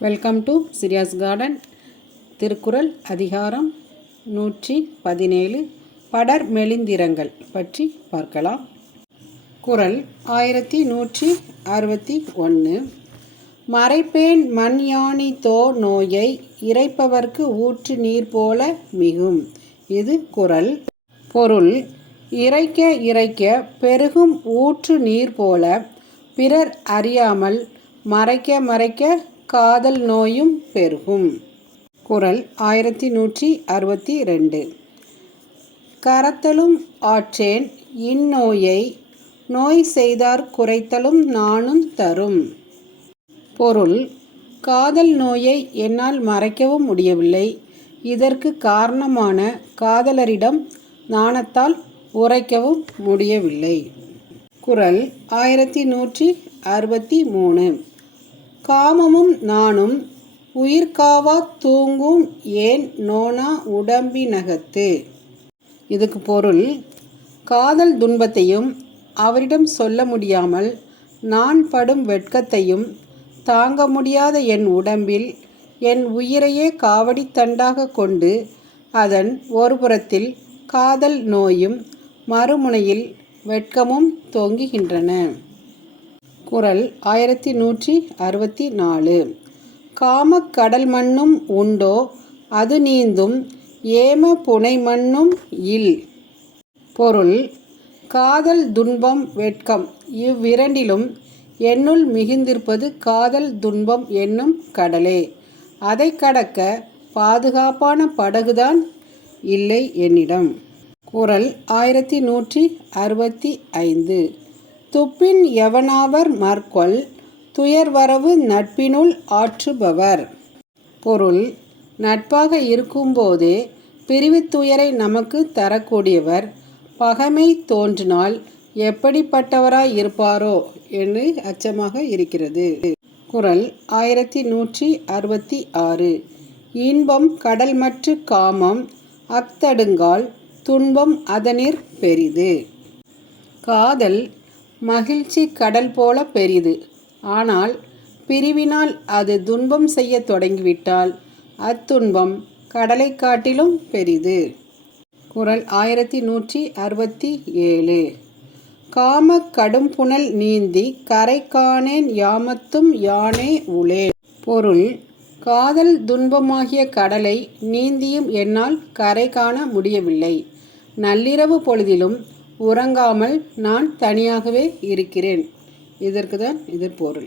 Welcome to Sirius garden. Thirukkural அதிகாரம் 117 படர் மெலிந்திரங்கள் பற்றி பார்க்கலாம். குறள் 1161. மறைப்பேன் மண் யானி தோ நோயை இறைப்பவர்க்கு ஊற்று நீர் போல மிகும். இது குறள். பொருள்: இறைக்க இறைக்க பெருகும் ஊற்று நீர் போல பிறர் அறியாமல் மறைக்க மறைக்க காதல் நோயும் பெருகும். குறள் 1162. கரத்தலும் ஆற்றேன் இந்நோயை நோய் செய்தார் குறைத்தலும் நாணும் தரும். பொருள்: காதல் நோயை என்னால் மறைக்கவும் முடியவில்லை. இதற்கு காரணமான காதலரிடம் நாணத்தால் உரைக்கவும் முடியவில்லை. குறள் 1163. காமமும் நாணும் உயிர்காவா தூங்கும் ஏன் நோனா உடம்பினகத்து. இதுக்கு பொருள்: காதல் துன்பத்தையும் அவரிடம் சொல்ல முடியாமல் நான் படும் வெட்கத்தையும் தாங்க முடியாத என் உடம்பில் என் உயிரையே காவடி தண்டாக கொண்டு அதன் ஒரு புறத்தில் காதல் நோயும் மறுமுனையில் வெட்கமும் தொங்குகின்றன. குறள் 1164. காமக் கடல் மண்ணும் உண்டோ அது நீந்தும் ஏம புனை மண்ணும் இல். பொருள்: காதல் துன்பம் வெட்கம் இவ்விரண்டிலும் என்னுள் மிகுந்திருப்பது காதல் துன்பம் என்னும் கடலே. அதை கடக்க பாதுகாப்பான படகுதான் இல்லை என்னிடம். குறள் 1165. துப்பின் எவனாவர் மற்கொள் துயர்வரவு நட்பினுள் ஆற்றுபவர். பொருள்: நட்பாக இருக்கும்போதே பிரிவுத் துயரை நமக்கு தரக்கூடியவர் பகைமை தோன்றினால் எப்படிப்பட்டவராய் இருப்பாரோ என்று அச்சமாக இருக்கிறது. குறள் 1166. இன்பம் கடல்மற்று காமம் அக்தடுங்கால் துன்பம் அதனிற் பெரிது. காதல் மகிழ்ச்சி கடல் போல பெரிது. ஆனால் பிரிவினால் அது துன்பம் செய்ய தொடங்கிவிட்டால் அத்துன்பம் கடலை காட்டிலும் பெரிது. குறள் 1167. காமக் கடும்புனல் நீந்தி கரை காணேன் யாமத்தும் யானே உளே. பொருள்: காதல் துன்பமாகிய கடலை நீந்தியும் என்னால் கரை காண முடியவில்லை. நள்ளிரவு பொழுதிலும் உறங்காமல் நான் தனியாகவே இருக்கிறேன். இதற்கு தான் இது பொருள்.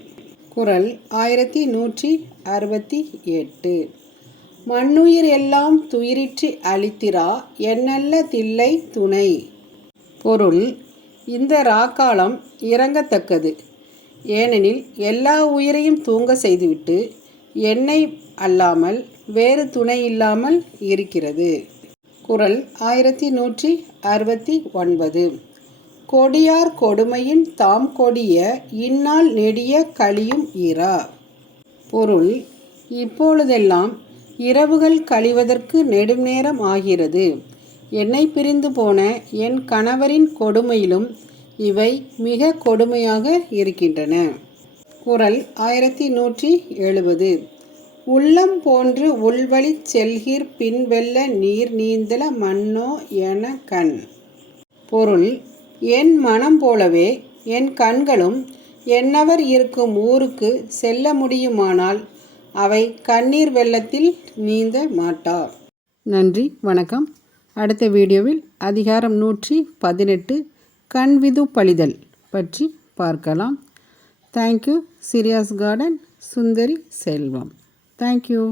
குறள் 1168. மண்ணுயிர் எல்லாம் துயிரிற்றி அளித்திரா என்னல்ல தில்லை துணை. பொருள்: இந்த ராக்காலம் இறங்கத்தக்கது. ஏனெனில் எல்லா உயிரையும் தூங்க செய்துவிட்டு என்னை அல்லாமல் வேறு துணை இல்லாமல் இருக்கிறது. குறள் 1169. கொடியார் கொடுமையின் தாம் கொடிய இந்நாள் நெடிய கழியும் இரா. பொருள்: இப்பொழுதெல்லாம் இரவுகள் கழிவதற்கு நெடும் நேரம் ஆகிறது. என்னை பிரிந்து போன என் கணவரின் கொடுமையிலும் இவை மிக கொடுமையாக இருக்கின்றன. குறள் 1170. உள்ளம் போன்று உள்வழிச் செல்கிற் பின்வெல்ல நீர் நீந்தல மன்னோ என கண். பொருள்: என் மனம் போலவே என் கண்களும் என்னவர் இருக்கும் ஊருக்கு செல்ல முடியுமானால் அவை கண்ணீர் வெள்ளத்தில் நீந்த மாட்டா. நன்றி, வணக்கம். அடுத்த வீடியோவில் அதிகாரம் 118 கண்விது பழிதல் பற்றி பார்க்கலாம். Thank you. Sirius garden, Sundari Selvam. Thank you.